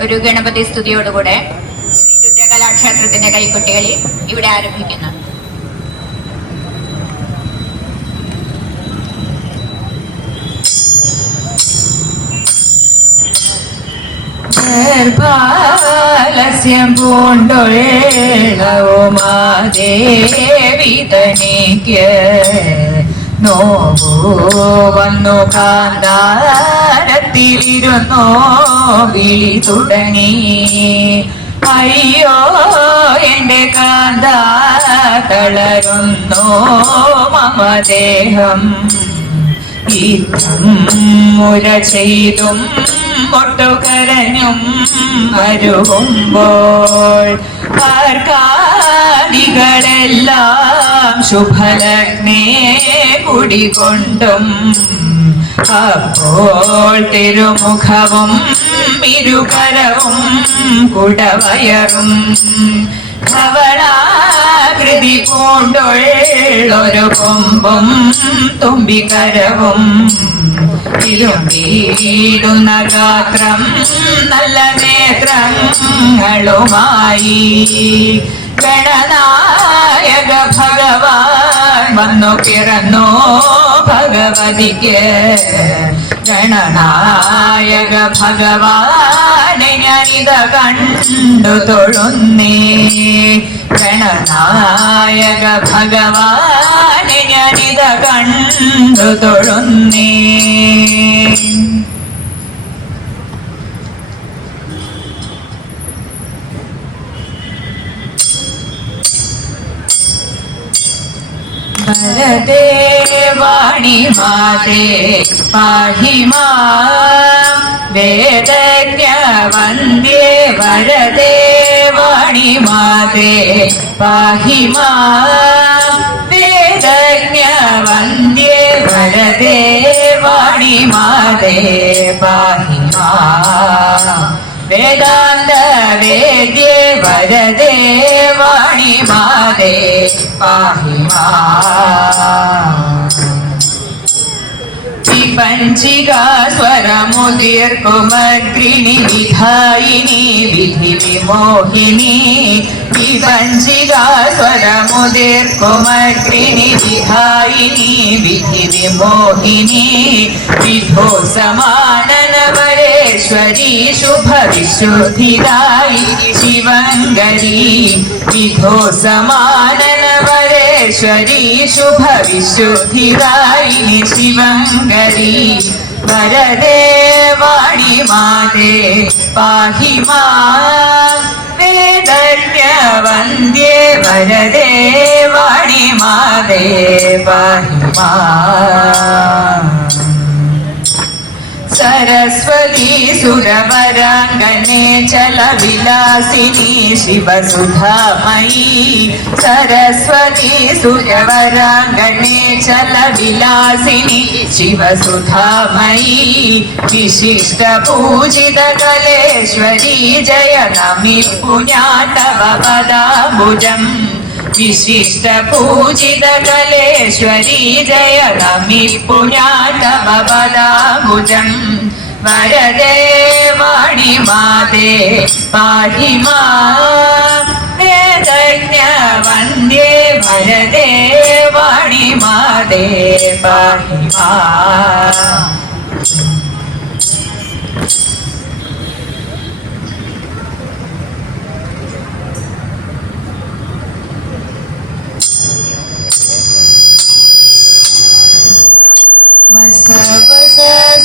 ഒരു ഗണപതി സ്തുതിയോടുകൂടെ ശ്രീ രുദ്രകലാക്ഷേത്രത്തിന്റെ കൈക്കുട്ടികളി ഇവിടെ ആരംഭിക്കുന്നു. ഗർഭാലസ്യം പൂണ്ടൊഴേളവുമാദേവി തനിക്ക് നോവു വന്നു കാന്താരത്തിലിരുന്നോ വിളി തുടങ്ങി. അയ്യോ എന്റെ കാന്ത തളരുന്നോ മമദേഹം. ഇത്തം മുര ചെയ്തും ഒട്ടുകരഞ്ഞും അരുകുമ്പോൾ ആർക്കാദികളെല്ലാം ശുഭലഗ്നേ കുടികൊണ്ടും അപ്പോൾ തിരുമുഖവും ഇരുകരവും കുടവയറും ധവളാകൃതി പൂണ്ടൊള്ളൊരു കൊമ്പും തുമ്പിക്കരവും ഇരുമ്പീടുന്ന ഗാത്രം നല്ല നേത്രങ്ങളുമായി ഗണനായക ഭഗവാൻ വന്നു പിറന്നോ ഭഗവതിക്ക്. ഗണനായക ഭഗവാനെ ഞാനിത കണ്ടു തൊഴുന്നേ. ഗണനായക ഭഗവാനെ ഞാനിത കണ്ടു തൊഴുന്നേ. വരദേ വാണി മാതേ പാഹി മാം. വേദജ്ഞ വന്ദേ വരദേ വാണി മാതേ പാഹി മാം. വേദജ്ഞ വന്ദേ വരദേ വാണി മാതേ പാഹി മാം. വേദാന്ത വേദ്യേ വരദേ വാണി മാതേ പാഹി മാം. പഞ്ചികാ സ്വരമുദീർക്കുമഗ്രിണി വിധായിനി വിധി വിമോഹിനി. വിപഞ്ചികാ സ്വരമുദീർക്കുമഗ്രിണി വിധായിനി വിധി വിമോഹിനി. വിധോ സമാനനവരേശ്വരി ശുഭ വിശുദ്ധിദായിനി ശിവങ്കരി. വിധോ സമാനനവരേശ്വരി ശുഭ വിശുദ്ധിദായിനി ശിവങ്കരി. വരദേ വാണി മാതേ പാഹി മാം. വേദജ്ഞ വന്ദേ വരദേ വാണി മാതേ പാഹി മാം. सरस्वती सुरवरांगने चल विलासिनी शिवसुधामयी. सरस्वती सुरवरांगने चल विलासिनी शिवसुधामयी. विशिष्ट पूजित कलेश्वरी जय नमि पुण्यातव पदाम्बुजम्. विशिष्ट पूजित कलेश्वरी जय नमि पुण्यातव पदाम्बुजम्. वरदे वाणि माते पाहि मां. वेदज्ञ वन्द्ये वरदे वाणि माते पाहि मां. वस वस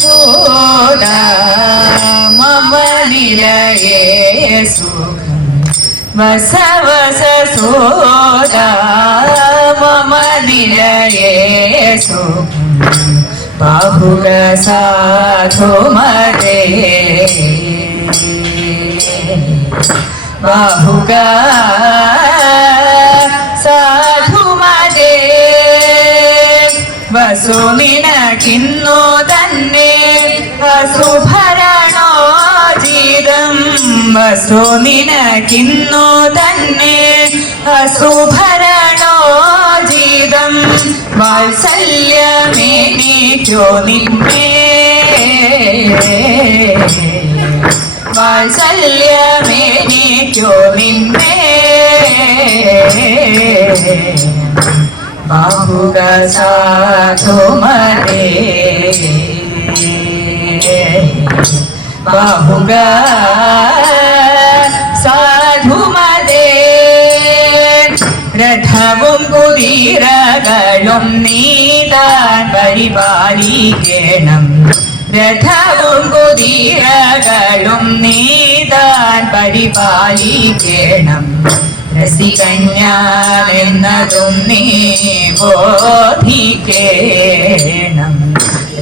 सोदा मम निलये सुखं. वस वस सोदा मम निलये सुखं. बहुग साधु मते बहुग साधु मते. വസുമിന കിന്നു തന്നെ വസുഭരണോ ജീതം. വസുമിന കിന്നു തന്നെ വസുഭരണോ ജീതം. വാത്സല്യമേനിക്കോ നിന്മേ വാത്സല്യമേനിക്കു നിന്നെ ബാഹുക സാധുമതേ ബാഹുക സാധുമതേ രഥവും കുതിരകളും നീതാൻ പരിപാലിക്കണം രഥവും കുതിരകളും നീതാൻ പരിപാലിക്കണം രസികന്യാലെന്നതും നീ ബോധിക്കേണം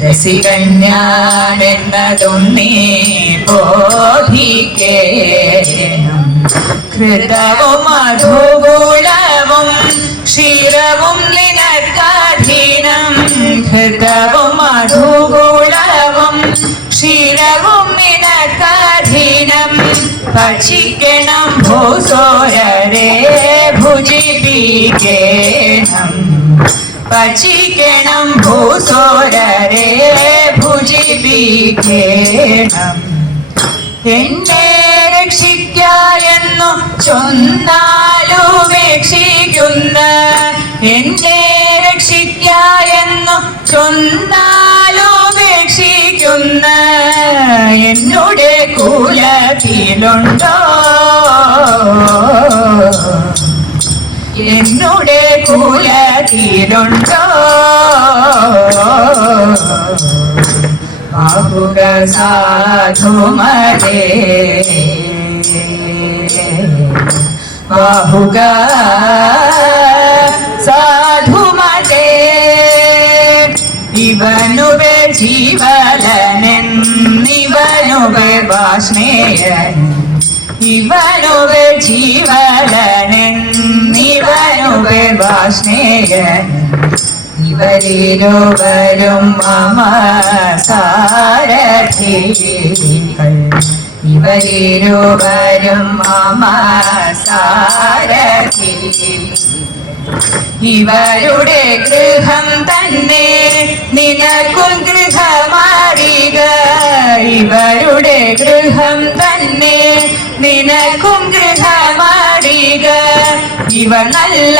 രസികന്യാലെന്നതും നീ ബോധിക്കേണം കൃതവും മധുകുളവും ക്ഷീരവും നിനക്കധീനം കൃതവും മധുകുളവും ക്ഷീരവും നിനക്കധീനം ഭക്ഷിക്കണം ഭൂസോരരെ ഭുജിപ്പിക്കണം ഭക്ഷിക്കണം ഭൂസോരരെ ഭുജിപ്പിക്കണം എന്നെ രക്ഷിക്കായെന്നു ചൊന്നാലുപേക്ഷിക്കുന്ന എന്നെ രക്ഷിക്കായെന്നു ചൊന്നാലുപേക്ഷിക്കുന്ന എന്നുടെ കുലത്തിലുണ്ടോ എന്നുടെ കുലത്തിലുണ്ടോ ബാഹുക സാധുമതേ ബാഹുക സാധുമതേ ഇവനുവേ ജീവലനൻ ഇവനുവേ വാഷ്ണേയൻ ഇവനുവേ ജീവലനൻ ഇവനുവേ വാഷ്ണേയൻ ഇവരിരുവരും മമ സാരഥികൾ ഇവരിരുവരും മമ സാരഥി ഇവരുടെ ഗൃഹം തന്നെ നിനക്കും ഗൃഹമാറിക ഇവരുടെ ഗൃഹം തന്നെ നിനക്കും ഗൃഹമാറിക ഇവ നല്ല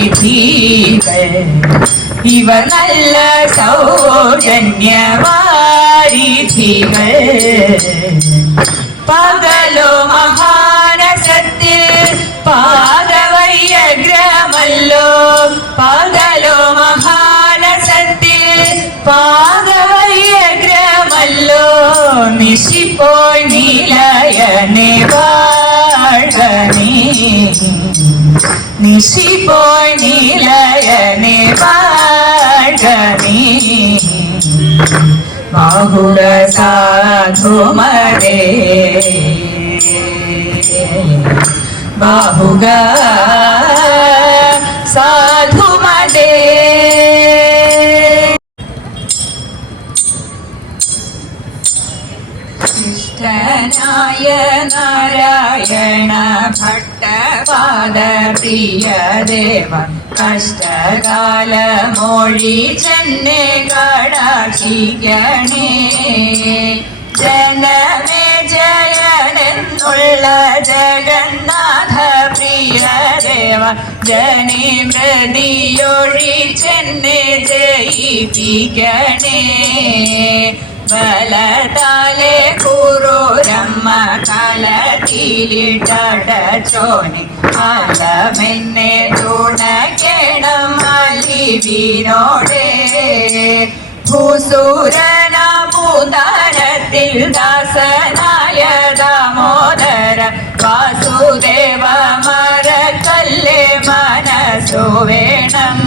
സൗജന്യവാരിധികൾ ഇവ നല്ല സൗജന്യവാരിധികൾ പകലോ മഹാനസത്തിൽ പാദവയ്യഗ്രമല്ലോ പകലോ മഹാനസത്തിൽ പാദവയ്യഗ്രമല്ലോ നിശിപ്പോൾ നിലയനെ വാഴനേ നിശിപ്പോൾ നിലയനെ വാഴനേ ബാഹുക സാധുമതേ ബാഹുക സാധുമതേ ഇഷ്ടനായ നാരായണ ഭട്ടപാദ പ്രിയദേവ കഷ്ടകാലമൊഴി ചെന്നെ കടാക്ഷിക്കണേ ജനമേ ജയനെന്നുള്ള ജഗന്നാഥ പ്രിയദേവ ജനി മൃതിയൊഴി ചെന്നെ ജയിപ്പിക്കണേ ബലതാലെ കൂറൂരമ്മ കലത്തിലിട്ടടച്ചോനെ കാലമെന്നെ തുണയ്ക്കണം അലിവിനോടെ ഭൂസൂരന പൂന്താരത്തിൽ ദാസനായ ദാമോദര വാസുദേവ മരക്കല്ലേ മനസ്സു വേണം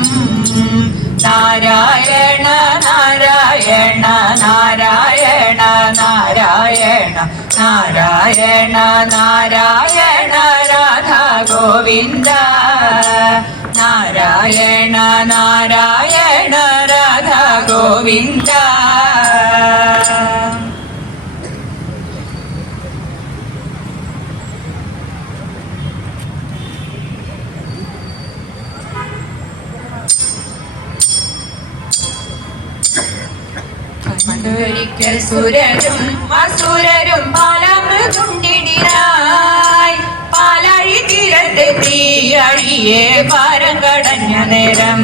നാരായണ നാരായണ നാരായണ നാരായണ നാരായണ നാരായണ രാധാ ഗോവിന്ദ നാരായണ നാരായണ രാധാ ഗോവിന്ദ പാലിക്കൽ സുരരും അസുരരും പാലമൃതുണ്ടിടിനായി പാലാഴി തീരത്തെത്തി അഴിയെ പാരം കടഞ്ഞ നേരം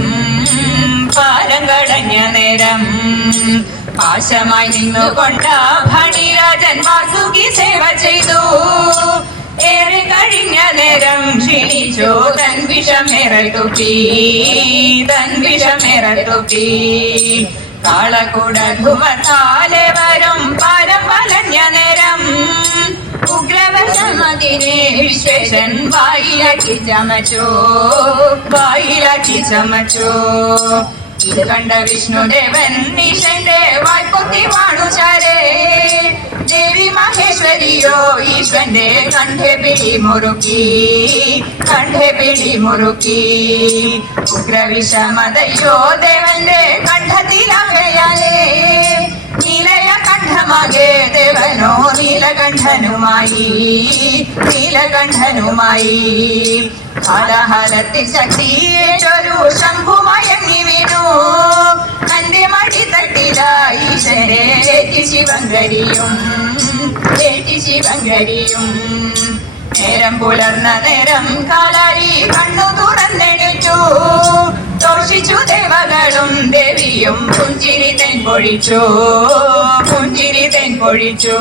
പാശമായി നിന്നുകൊണ്ട ഭണിരാജൻ വാസുകി സേവ ചെയ്തു ഏറെ കഴിഞ്ഞ നേരം ക്ഷീണിച്ചു തൻ വിഷമേറെ തുപ്പി കാളകൂടധുമത്താലെ വരും പാരം വലഞ്ഞ നേരം ഉഗ്രവശമതിനെ വിശ്വേശൻ വായിലാക്കി ചമച്ചു ഇത് കണ്ട വിഷ്ണുദേവൻ ഈശന്റെ വായ്പൊത്തി വാണുചാരേ ദേവി മഹേശ്വരിയോ ഈശ്വന്റെ കണ്ഠെ പിടി മുറുക്കി ഉഗ്രവിഷമതയോ ദേവന്റെ കണ്ഠത്തിലകയാലേ നീലയ കണ്ഠമാകെ ദേവനോ നീലകണ്ഠനുമായി കാലഹാലത്തിൽ ശക്തിയേറ്റൊരു ശംഭുമയങ്ങി വീണു തന്റെ മടി തട്ടില ഈശ്വരെ ശിവങ്കരിയും നേരം പുലർന്ന നേരം കാലാഴി കണ്ണു തുറന്നെടുത്തു തോഷിച്ചു ദേവകളും ദേവിയും പുഞ്ചിരി തെൻപൊഴിച്ചു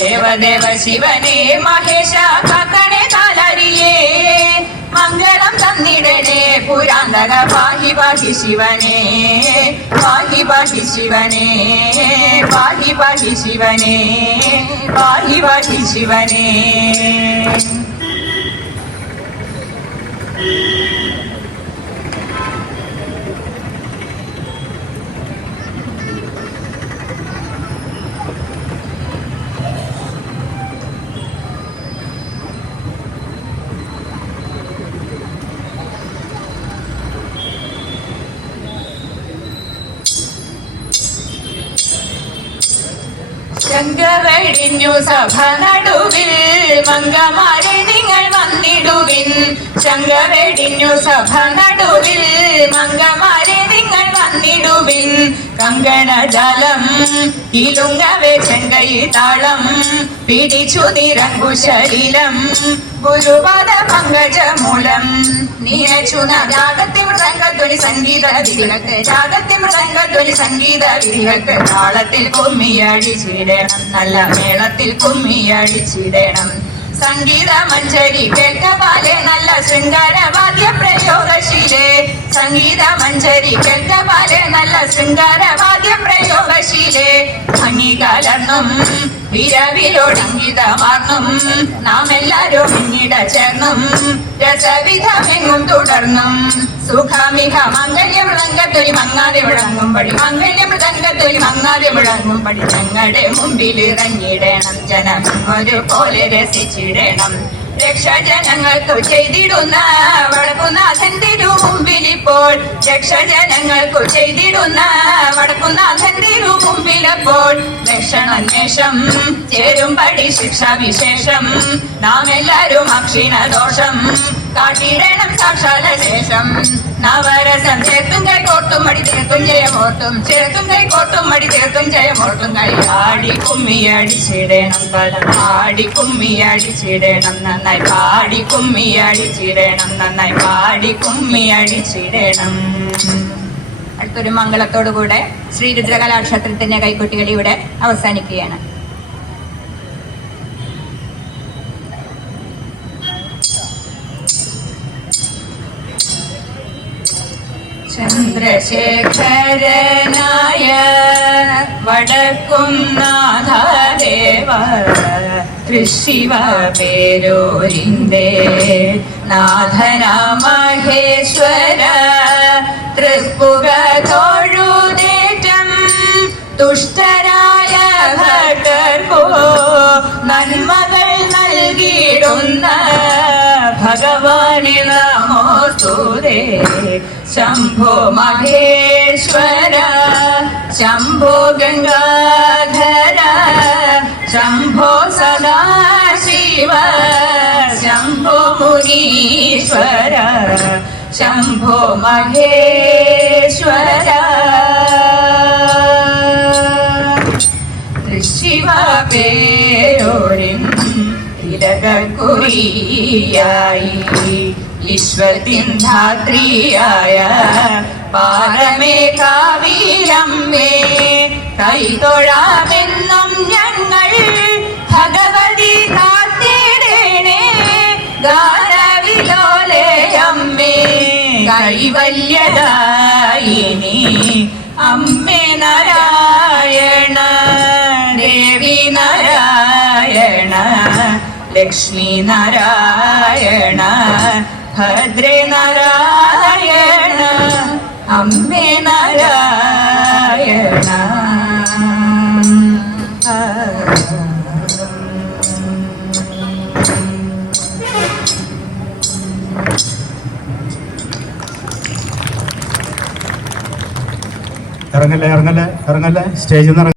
ദേവദേവ ശിവനെ മഹേശ കാക്കണേ കാലാരിയെ മംഗളം തന്നിടണേ പുരാന്തക പാഹി ശിവനെ ശങ്കവെടിഞ്ഞു സഭ നടുവിൽ മംഗമാരെ നിങ്ങൾ വന്നിടുവിൻ ശങ്കവെടിഞ്ഞു സഭ നടുവിൽ മംഗമാരെ നിങ്ങൾ വന്നിടുവിൻ കങ്കണജാലം ഇലുങ്ങവേ ചെങ്കൈ താളം പിടിച്ചു നിരങ്കുശലീലം ഗുരുപാദ പങ്കജമൂലം നീനച്ചുന രാഗത്തിമൃതംഗധ്വനി സംഗീത വിധികൾക്ക് താളത്തിൽ കുമ്മിയടിച്ചിടണം നല്ല മേളത്തിൽ കുമ്മിയടിച്ചിടണം സംഗീത മഞ്ചരി കേൾക്കപാലെ നല്ല ശൃംഗാരവാദ്യ പ്രയോഗശീലേ സംഗീത മഞ്ചരി കേൾക്കപാലെ നല്ല ശൃംഗാരവാദ്യ പ്രയോഗശീലേ ഭംഗി കലർന്നും വിരവിലോടിങ്കിതമാർന്നും നാം എല്ലാരും പിന്നീട് ചേർന്നും രസവിധമെങ്ങും തുടർന്നും സുഖമിക മംഗല്യമൃതംഗത്തൊലി മങ്ങാതെ വിളങ്ങുംപടി ഞങ്ങളുടെ മുമ്പിൽ ഇറങ്ങിയിടണം ജനം ഒരുപോലെ രസിച്ചിടണം രക്ഷജനങ്ങൾക്കു ചെയ്തിടുന്ന വടക്കുനാഥൻ തിരുമുമ്പിലിപ്പോൾ രക്ഷജനങ്ങൾക്കു ചെയ്തിടുന്ന വടക്കുനാഥൻ തിരുമുമ്പിലപ്പോൾ ദക്ഷണന്വേഷം ചേരുംപടി ശിക്ഷാവിശേഷം നാം എല്ലാരും അക്ഷീണദോഷം കാട്ടിടണം സാക്ഷാല ശേഷം നവരസം ചേർത്തും കൈകോട്ടും മടി തീർത്തും ജയമോട്ടും ചേർത്തും കൈകോട്ടും മടി തീർത്തും ജയമോട്ടും കൈയാടി കുമ്മിയടിച്ചിടണം പദം ആടി കുമ്മിയടിച്ചിടണം നന്നായി പാടി കുമ്മിയടിച്ചിടണം അടുത്തൊരു മംഗളത്തോടുകൂടെ ശ്രീരുദ്രകലാക്ഷേത്രത്തിന്റെ കൈക്കുട്ടികൾ ഇവിടെ അവസാനിക്കുകയാണ്. ചന്ദ്രശേഖരനായ വടക്കും നാഥദേവ തൃശിവ പേരൂരിന്റെ നാഥന മഹേശ്വര തൃപ്പുക തൊഴുതേറ്റം തുഷ്ടരായ ഭക്തർക്കോ നന്മകൾ നൽകിയിടുന്ന ഭഗവാനെ നമോസ്തുതേ ശംഭോ മഹേശ്വര ശംഭോ ഗംഗാധര ശംഭോ സദാശിവ ശംഭോ മുനീശ്വര ശംഭോ മഹേശ്വര. ശിവ പേരോരിൻ തിലകക്കുറിയായി വിശ്വത്തിൻ ധാത്രിയായ പാരമേ കാവിലമ്മേ കൈതൊഴാമെന്നും ഞങ്ങൾ ഭഗവതി കാത്തിടേണേ ഗാനവിലോലയമ്മേ കൈവല്യദായിനി അമ്മേ നാരായണ ദേവി നാരായണ ലക്ഷ്മി നാരായണ ഭദ്രേ നാരായണ അമ്മേ നാരായണ ഇറങ്ങല്ലേ സ്റ്റേജിൽ നിന്ന്